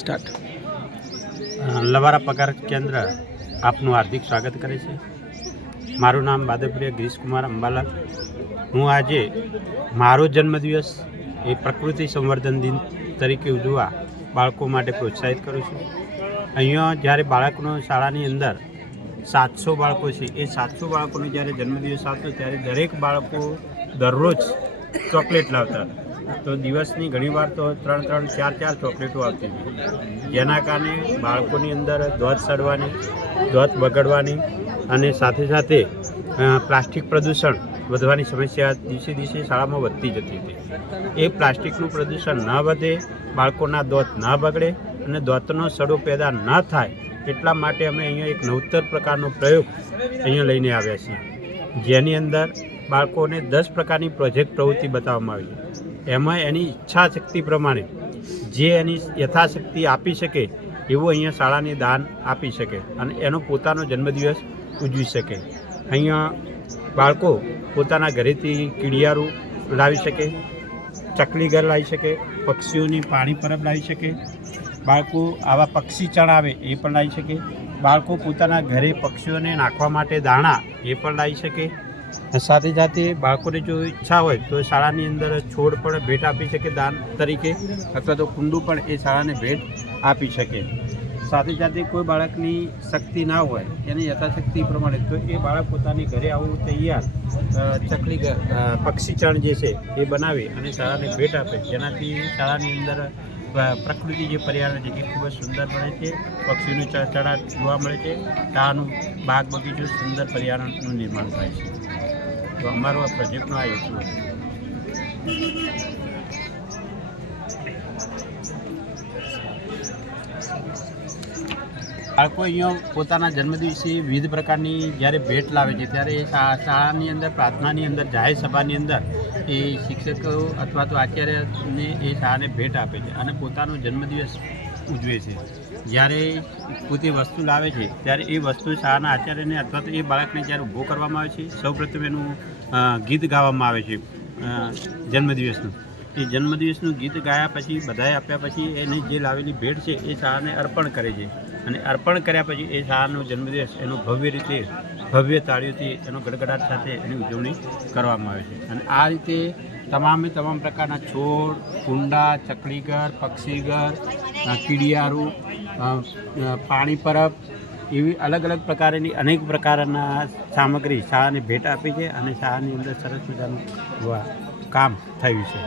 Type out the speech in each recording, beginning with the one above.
Start. લવારા પગાર કેન્દ્ર આપનું હાર્દિક સ્વાગત કરે છે. મારું નામ બાદરપુરિયા ગિરીશકુમાર અંબાલાલ. હું આજે મારો જન્મદિવસ એ પ્રકૃતિ સંવર્ધન દિન તરીકે ઉજવવા બાળકો માટે પ્રોત્સાહિત કરું છું. અહીંયા જ્યારે બાળકનો શાળાની અંદર 700 બાળકો છે, એ 700 બાળકોનો જ્યારે જન્મદિવસ આવતો ત્યારે દરેક બાળકો દરરોજ ચોકલેટ લાવતા હતા. તો દિવસની ઘણીવાર તો 3-3, 4-4 ચોકલેટો આવતી હતી, જેના કારણે બાળકોની અંદર ધોધ સડવાની, ધોધ બગડવાની અને સાથે સાથે પ્લાસ્ટિક પ્રદૂષણ વધવાની સમસ્યા દિવસે દિવસે શાળામાં વધતી જતી હતી. એ પ્લાસ્ટિકનું પ્રદૂષણ ન વધે, બાળકોના ધોધ ન બગડે અને ધોધનો સડો પેદા ન થાય એટલા માટે અમે અહીંયા એક નવતર પ્રકારનો પ્રયોગ અહીંયા લઈને આવ્યા છીએ, જેની અંદર બાળકોને 10 પ્રકારની પ્રોજેક્ટ પ્રવૃત્તિ બતાવવામાં આવી છે. એમાં એની ઈચ્છા શક્તિ પ્રમાણે જે એની યથાશક્તિ આપી શકે એવું અહીંયા શાળાને દાન આપી શકે અને એનો પોતાનો જન્મદિવસ ઉજવી શકે. અહીંયા બાળકો પોતાના ઘરેથી કીડિયારું લાવી શકે, ચકલી ઘર લાવી શકે, પક્ષીઓની પાણી પરબ લાવી શકે, બાળકો આવા પક્ષી ચણ આવે એ પણ લાવી શકે, બાળકો પોતાના ઘરે પક્ષીઓને નાખવા માટે દાણા એ પણ લાવી શકે. સાથે સાથે બાળકોને જો ઈચ્છા હોય તો શાળાની અંદર છોડ પણ ભેટ આપી શકે દાન તરીકે, અથવા તો કુંડું પણ એ શાળાને ભેટ આપી શકે. સાથે સાથે કોઈ બાળકની શક્તિ ના હોય એની યથાશક્તિ પ્રમાણે તો એ બાળક પોતાની ઘરે આવું તૈયાર ચકલી પક્ષી ચણ જે છે એ બનાવી અને શાળાને ભેટ આપે, જેનાથી શાળાની અંદર પ્રકૃતિ જે પર્યાવરણ છે એ ખૂબ જ સુંદર બને છે. પક્ષીનું ચળચળાટ જોવા મળે છે, શાળાનું બાગ બગીચો સુંદર પર્યાવરણનું નિર્માણ થાય છે. તો અમારો આ પ્રોજેક્ટનો આ હેતુ હતો. બાળકો અહીંયા પોતાના જન્મદિવસે વિવિધ પ્રકારની જ્યારે ભેટ લાવે છે ત્યારે શાળાની અંદર પ્રાર્થનાની અંદર જાહેર સભાની અંદર એ શિક્ષકો અથવા તો આચાર્યને એ શાળાને ભેટ આપે છે અને પોતાનો જન્મદિવસ ઉજવે છે. જ્યારે પોતે વસ્તુ લાવે છે ત્યારે એ વસ્તુ શાળાના આચાર્યને અથવા તો એ બાળકને જ્યારે ઊભો કરવામાં આવે છે, સૌપ્રથમ એનું ગીત ગાવામાં આવે છે જન્મદિવસનું. એ જન્મદિવસનું ગીત ગાયા પછી બધાએ આપ્યા પછી એને જે લાવેલી ભેટ છે એ શાળાને અર્પણ કરે છે અને અર્પણ કર્યા પછી એ શાળાનો જન્મદિવસ એનો ભવ્ય તાળીઓથી એનો ગડગડાટ સાથે એની ઉજવણી કરવામાં આવે છે. અને આ રીતે તમામ પ્રકારના છોડ, કુંડા, ચકલીઘર, પક્ષીઘર, કીડિયારું, પાણી પરબ એવી અલગ અલગ પ્રકારની અનેક પ્રકારના સામગ્રી શાળાને ભેટ આપી છે અને શાળાની અંદર સરસ મજાનું કામ થયું છે.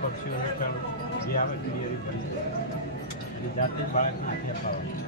પક્ષીઓ જે આવે જાતે બાળકને હાથે અપાવવાનું.